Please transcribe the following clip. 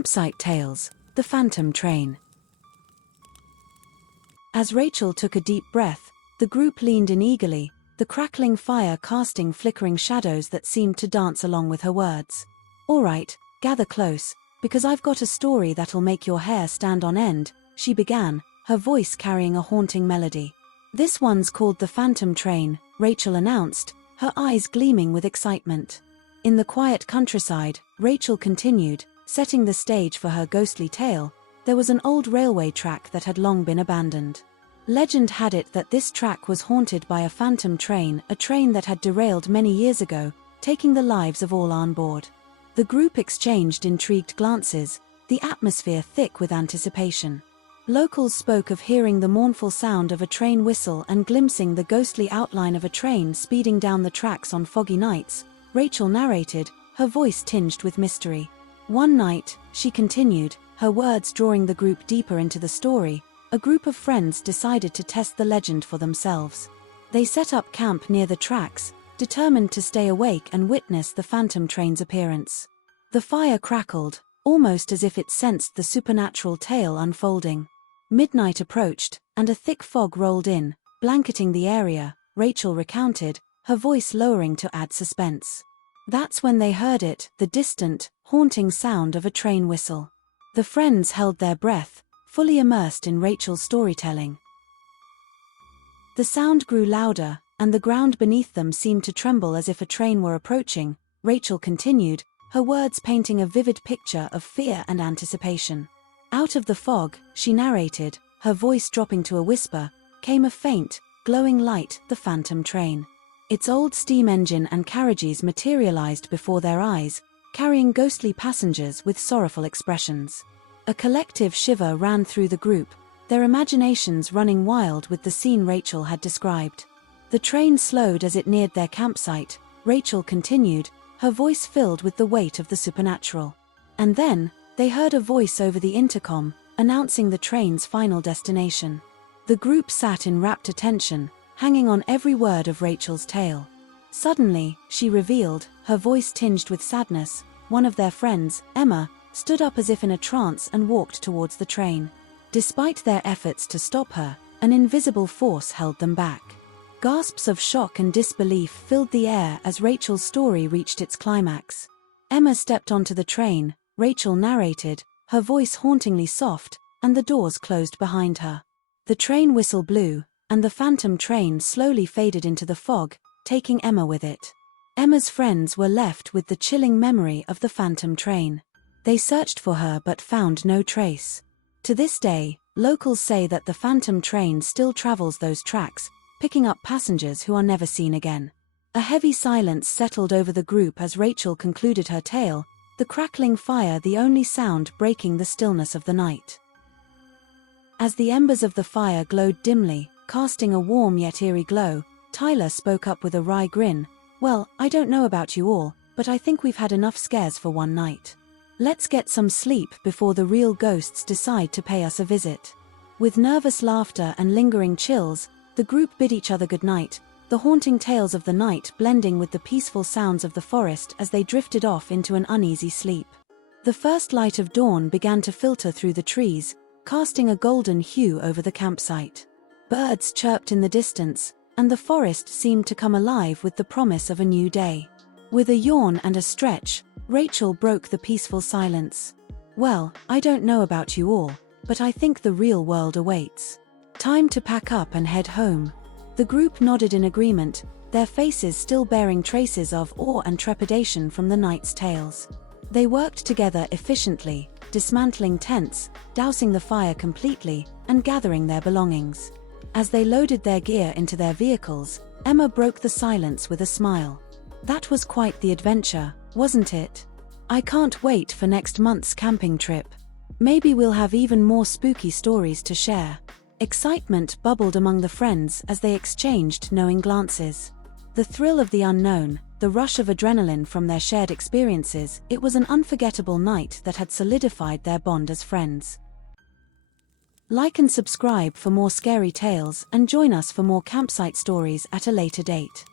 Campsite Tales, The Phantom Train. As Rachel took a deep breath, the group leaned in eagerly, the crackling fire casting flickering shadows that seemed to dance along with her words. "All right, gather close, because I've got a story that'll make your hair stand on end," she began, her voice carrying a haunting melody. "This one's called The Phantom Train," Rachel announced, her eyes gleaming with excitement. In the quiet countryside, Rachel continued, setting the stage for her ghostly tale. There was an old railway track that had long been abandoned. Legend had it that this track was haunted by a phantom train, a train that had derailed many years ago, taking the lives of all on board. The group exchanged intrigued glances, the atmosphere thick with anticipation. Locals spoke of hearing the mournful sound of a train whistle and glimpsing the ghostly outline of a train speeding down the tracks on foggy nights. Rachel narrated, her voice tinged with mystery. "One night," she continued, her words drawing the group deeper into the story, a group of friends decided to test the legend for themselves. They set up camp near the tracks, determined to stay awake and witness the phantom train's appearance. The fire crackled, almost as if it sensed the supernatural tale unfolding. Midnight approached, and a thick fog rolled in, blanketing the area, Rachel recounted, her voice lowering to add suspense. That's when they heard it, the distant, haunting sound of a train whistle. The friends held their breath, fully immersed in Rachel's storytelling. The sound grew louder, and the ground beneath them seemed to tremble as if a train were approaching. Rachel continued, her words painting a vivid picture of fear and anticipation. Out of the fog, she narrated, her voice dropping to a whisper, came a faint, glowing light, the phantom train. Its old steam engine and carriages materialized before their eyes, carrying ghostly passengers with sorrowful expressions. A collective shiver ran through the group, their imaginations running wild with the scene Rachel had described. The train slowed as it neared their campsite, Rachel continued, her voice filled with the weight of the supernatural. And then, they heard a voice over the intercom, announcing the train's final destination. The group sat in rapt attention, hanging on every word of Rachel's tale. Suddenly, she revealed, her voice tinged with sadness, one of their friends, Emma, stood up as if in a trance and walked towards the train. Despite their efforts to stop her, an invisible force held them back. Gasps of shock and disbelief filled the air as Rachel's story reached its climax. Emma stepped onto the train, Rachel narrated, her voice hauntingly soft, and the doors closed behind her. The train whistle blew, and the phantom train slowly faded into the fog, taking Emma with it. Emma's friends were left with the chilling memory of the phantom train. They searched for her but found no trace. To this day, locals say that the phantom train still travels those tracks, picking up passengers who are never seen again. A heavy silence settled over the group as Rachel concluded her tale, the crackling fire the only sound breaking the stillness of the night. As the embers of the fire glowed dimly, casting a warm yet eerie glow, Tyler spoke up with a wry grin. "Well, I don't know about you all, but I think we've had enough scares for one night. Let's get some sleep before the real ghosts decide to pay us a visit." With nervous laughter and lingering chills, the group bid each other goodnight, the haunting tales of the night blending with the peaceful sounds of the forest as they drifted off into an uneasy sleep. The first light of dawn began to filter through the trees, casting a golden hue over the campsite. Birds chirped in the distance, and the forest seemed to come alive with the promise of a new day. With a yawn and a stretch, Rachel broke the peaceful silence. "Well, I don't know about you all, but I think the real world awaits. Time to pack up and head home." The group nodded in agreement, their faces still bearing traces of awe and trepidation from the night's tales. They worked together efficiently, dismantling tents, dousing the fire completely, and gathering their belongings. As they loaded their gear into their vehicles, Emma broke the silence with a smile. "That was quite the adventure, wasn't it? I can't wait for next month's camping trip. Maybe we'll have even more spooky stories to share." Excitement bubbled among the friends as they exchanged knowing glances. The thrill of the unknown, the rush of adrenaline from their shared experiences, it was an unforgettable night that had solidified their bond as friends. Like and subscribe for more scary tales and join us for more campsite stories at a later date.